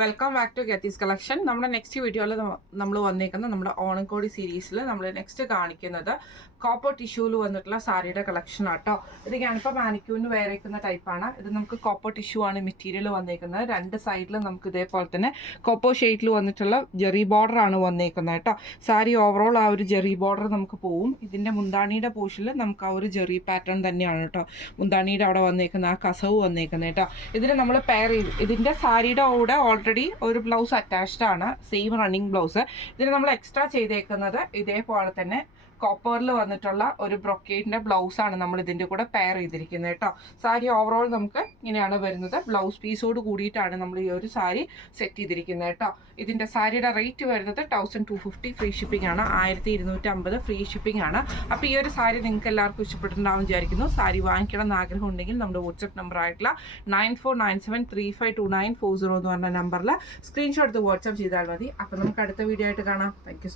Welcome back to ഗെത്തീസ് collection. നമ്മുടെ next വീഡിയോയിൽ നമ്മൾ വന്നേക്കുന്ന നമ്മുടെ ഓണക്കോടി സീരീസിൽ നമ്മൾ നെക്സ്റ്റ് കാണിക്കുന്നത് കോപ്പർ ടിഷ്യൂവിൽ വന്നിട്ടുള്ള സാരിയുടെ കളക്ഷൻ ആട്ടോ. ഇത് ഞാനിപ്പോൾ മാനിക്യൂവിന് വേറേക്കുന്ന ടൈപ്പാണ്. ഇത് നമുക്ക് കോപ്പർ ടിഷ്യൂ ആണ് മെറ്റീരിയൽ വന്നേക്കുന്നത്. രണ്ട് സൈഡിലും നമുക്ക് ഇതേപോലെ തന്നെ കോപ്പർ ഷെയ്ഡിൽ വന്നിട്ടുള്ള ജെറി ബോർഡർ ആണ് വന്നേക്കുന്നത് കേട്ടോ. സാരി ഓവറോൾ ആ ഒരു ജെറി ബോർഡർ നമുക്ക് പോവും. ഇതിൻ്റെ മുന്താണിയുടെ പോർഷനിൽ നമുക്ക് ആ ഒരു ജെറി പാറ്റേൺ തന്നെയാണ് കേട്ടോ. മുന്താണിയുടെ അവിടെ വന്നേക്കുന്ന ആ കസവ് വന്നേക്കുന്നത് കേട്ടോ. ഇതിന് നമ്മൾ പെയർ ചെയ്ത് ഇതിൻ്റെ സാരിയുടെ കൂടെ ഓൾറെഡി ഒരു ബ്ലൗസ് അറ്റാച്ച്ഡ് ആണ്, സെയിം റണ്ണിങ് ബ്ലൗസ്. ഇതിന് നമ്മൾ എക്സ്ട്രാ ചെയ്തേക്കുന്നത് ഇതേപോലെ തന്നെ കോപ്പറിൽ വന്നിട്ടുള്ള ഒരു ബ്രൊക്കേഡിൻ്റെ ബ്ലൗസാണ് നമ്മൾ ഇതിൻ്റെ കൂടെ പെയർ ചെയ്തിരിക്കുന്നത് കേട്ടോ. സാരി ഓവറോൾ നമുക്ക് ഇങ്ങനെയാണ് വരുന്നത്. ബ്ലൗസ് പീസോട് കൂടിയിട്ടാണ് നമ്മൾ ഈ ഒരു സാരി സെറ്റ് ചെയ്തിരിക്കുന്നത് കേട്ടോ. ഇതിൻ്റെ സാരിയുടെ റേറ്റ് വരുന്നത് 1250 ഫ്രീ ഷിപ്പിംഗ് ആണ്. 1250 ഫ്രീ ഷിപ്പിംഗ് ആണ്. അപ്പോൾ ഈ ഒരു സാരി നിങ്ങൾക്ക് എല്ലാവർക്കും ഇഷ്ടപ്പെട്ടിട്ടുണ്ടാവും വിചാരിക്കുന്നു. സാരി വാങ്ങിക്കണം എന്ന് ആഗ്രഹം ഉണ്ടെങ്കിൽ നമ്മുടെ വാട്സപ്പ് നമ്പർ ആയിട്ടുള്ള 9497352940 എന്ന് പറഞ്ഞ നമ്പറിൽ സ്ക്രീൻഷോട്ട് എടുത്ത് വാട്സപ്പ് ചെയ്താൽ മതി. അപ്പോൾ നമുക്ക് അടുത്ത വീഡിയോ ആയിട്ട് കാണാം. Thank you.